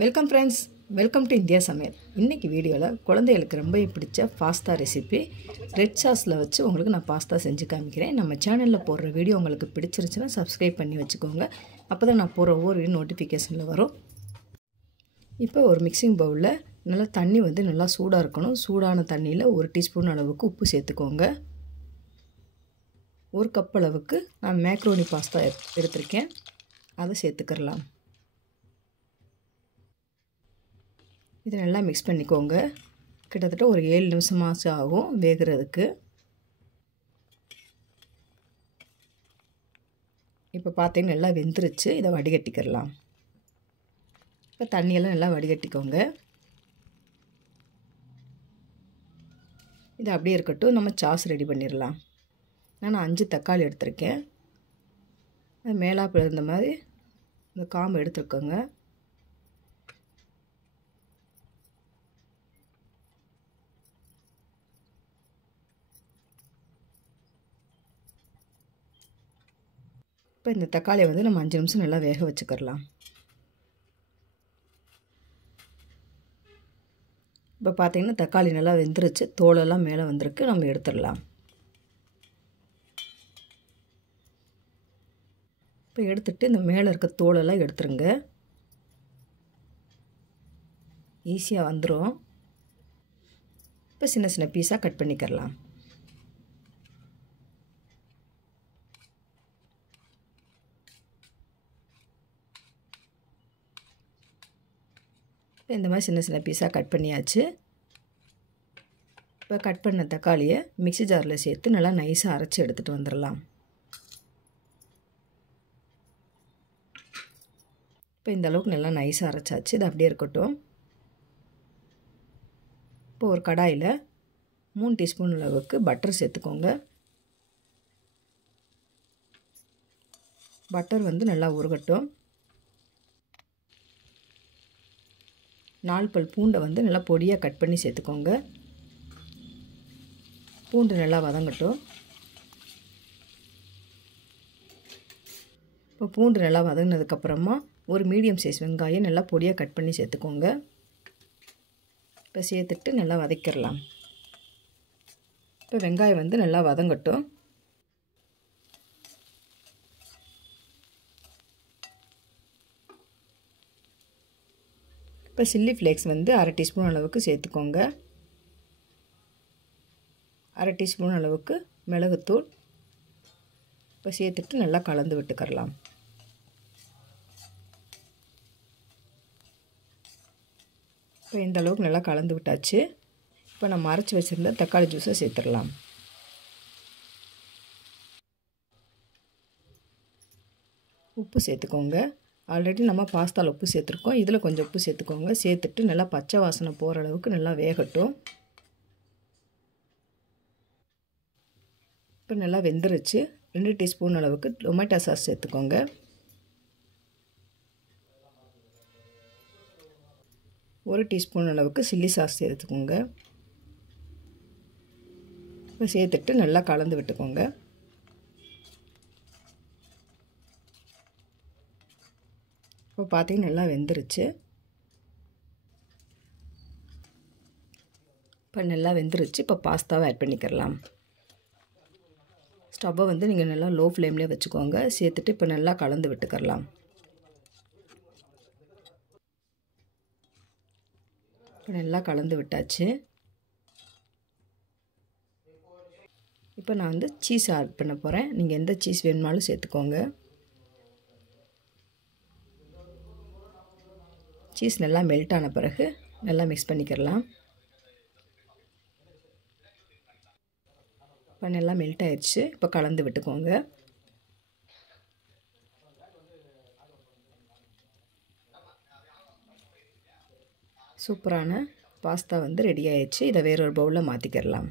Welcome friends, welcome to India சமையல். இன்றைக்கி வீடியோவில் குழந்தைகளுக்கு ரொம்ப பிடிச்ச பாஸ்தா ரெசிபி ரெட் சாஸில் வச்சு உங்களுக்கு நான் பாஸ்தா செஞ்சு காமிக்கிறேன். நம்ம சேனலில் போடுற வீடியோ உங்களுக்கு பிடிச்சிருச்சுன்னா சப்ஸ்கிரைப் பண்ணி வச்சுக்கோங்க. அப்போ தான் நான் போகிற ஒவ்வொரு வீடியோ நோட்டிஃபிகேஷனில் வரும். இப்போ ஒரு மிக்சிங் பவுலில் நல்லா தண்ணி நல்லா சூடாக இருக்கணும். சூடான தண்ணியில் 1 டீஸ்பூன் அளவுக்கு உப்பு சேர்த்துக்கோங்க. 1 கப் அளவுக்கு நான் மேக்ரோனி பாஸ்தா எடுத்திருக்கேன், அதை சேர்த்துக்கிறலாம். இதை நல்லா மிக்ஸ் பண்ணிக்கோங்க. கிட்டத்தட்ட ஒரு 7 நிமிஷமாச்சு ஆகும் வேகிறதுக்கு. இப்போ பார்த்தீங்கன்னா நல்லா வெந்துருச்சு. இதை வடிகட்டிக்கிறலாம். இப்போ தண்ணியெல்லாம் நல்லா வடிகட்டிக்கோங்க. இது அப்படியே இருக்கட்டும். நம்ம சாஸ் ரெடி பண்ணிடலாம். நான் 5 தக்காளி எடுத்திருக்கேன். அது மேலாப்பில் இருந்த மாதிரி இந்த காம்பு எடுத்துருக்கோங்க. இப்போ இந்த தக்காளியை நம்ம 5 நிமிஷம் நல்லா வேக வச்சுக்கிறலாம். இப்போ பார்த்தீங்கன்னா தக்காளி நல்லா வெந்துருச்சு. தோலெல்லாம் மேலே வந்திருக்கு. நம்ம எடுத்துடலாம். இப்போ எடுத்துகிட்டு இந்த மேலே இருக்க தோலெல்லாம் எடுத்துருங்க. ஈஸியாக வந்துடும். இப்போ சின்ன சின்ன பீஸாக கட் பண்ணிக்கிறலாம். இந்த மாதிரி சின்ன சின்ன பீஸாக கட் பண்ணியாச்சு. இப்போ கட் பண்ண தக்காளியை மிக்ஸி ஜாரில் சேர்த்து நல்லா நைஸாக அரைச்சி எடுத்துகிட்டு வந்துடலாம். இப்போ இந்த அளவுக்கு நல்லா நைஸாக அரைச்சாச்சு. இது அப்படியே இருக்கட்டும். இப்போ ஒரு கடாயில் 3 டீஸ்பூன் அளவுக்கு பட்டர் சேர்த்துக்கோங்க. பட்டர் நல்லா உருகட்டும். 4 பல் பூண்டை நல்லா பொடியாக கட் பண்ணி சேர்த்துக்கோங்க. பூண்டு நல்லா வதங்கட்டும். இப்போ பூண்டு நல்லா வதங்கினதுக்கப்புறமா ஒரு மீடியம் சைஸ் வெங்காயம் நல்லா பொடியாக கட் பண்ணி சேர்த்துக்கோங்க. இப்போ சேர்த்துட்டு நல்லா வதக்கிடலாம். இப்போ வெங்காயம் நல்லா வதங்கட்டும். இப்போ சில்லி ஃப்ளேக்ஸ் 1/2 டீஸ்பூன் அளவுக்கு சேர்த்துக்கோங்க. 1/2 டீஸ்பூன் அளவுக்கு மிளகுத்தூள் இப்போ சேர்த்துட்டு நல்லா கலந்து விட்டுக்கரலாம். இப்போ இந்த அளவுக்கு நல்லா கலந்து விட்டாச்சு. இப்போ நம்ம அரைச்சி வச்சுருந்த தக்காளி ஜூஸை சேர்த்துடலாம். உப்பு சேர்த்துக்கோங்க. ஆல்ரெடி நம்ம பாஸ்தாவில் உப்பு சேர்த்துருக்கோம். இதில் கொஞ்சம் உப்பு சேர்த்துக்கோங்க. சேர்த்துட்டு நல்லா பச்சை வாசனை போகிற அளவுக்கு நல்லா வேகட்டும். இப்போ நல்லா வெந்துருச்சு. 2 டீஸ்பூன் அளவுக்கு டொமேட்டோ சாஸ் சேர்த்துக்கோங்க. ஒரு டீஸ்பூன் அளவுக்கு சில்லி சாஸ் சேர்த்துக்கோங்க. இப்போ சேர்த்துட்டு நல்லா கலந்து விட்டுக்கோங்க. இப்போ பார்த்தீங்கன்னா நல்லா வெந்துருச்சு. இப்போ நல்லா வெந்துருச்சு. இப்போ பாஸ்தாவை ஆட் பண்ணிக்கிறலாம். ஸ்டவ்வை நீங்கள் நல்லா லோ ஃப்ளேம்லேயே வச்சுக்கோங்க. சேர்த்துட்டு இப்போ நல்லா கலந்து விட்டுக்கிறலாம். இப்போ நல்லா கலந்து விட்டாச்சு. இப்போ நான் சீஸ் ஆட் பண்ண போகிறேன். நீங்கள் எந்த சீஸ் வேணுமாலும் சேர்த்துக்கோங்க. சீஸ் நல்லா மெல்ட் ஆன பிறகு நல்லா மிக்ஸ் பண்ணிக்கிறலாம். இப்போ நல்லா மெல்ட் ஆயிடுச்சு. இப்போ கலந்து விட்டுக்கோங்க. சூப்பரான பாஸ்தா ரெடி ஆயிடுச்சு. இதை வேறொரு பவுலில் மாற்றிக்கிறலாம்.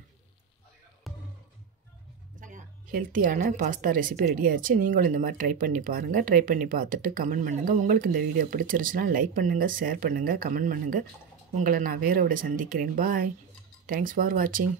ஹெல்த்தியான பாஸ்தா ரெசிபி ரெடி ஆயிடுச்சு. நீங்களும் இந்த மாதிரி ட்ரை பண்ணி பாருங்கள். ட்ரை பண்ணி பார்த்துட்டு கமெண்ட் பண்ணுங்கள். உங்களுக்கு இந்த வீடியோ பிடிச்சிருச்சுன்னா லைக் பண்ணுங்கள், ஷேர் பண்ணுங்கள், கமெண்ட் பண்ணுங்கள். உங்களை நான் வேறோட சந்திக்கிறேன். பாய். தேங்க்ஸ் ஃபார் வாட்சிங்.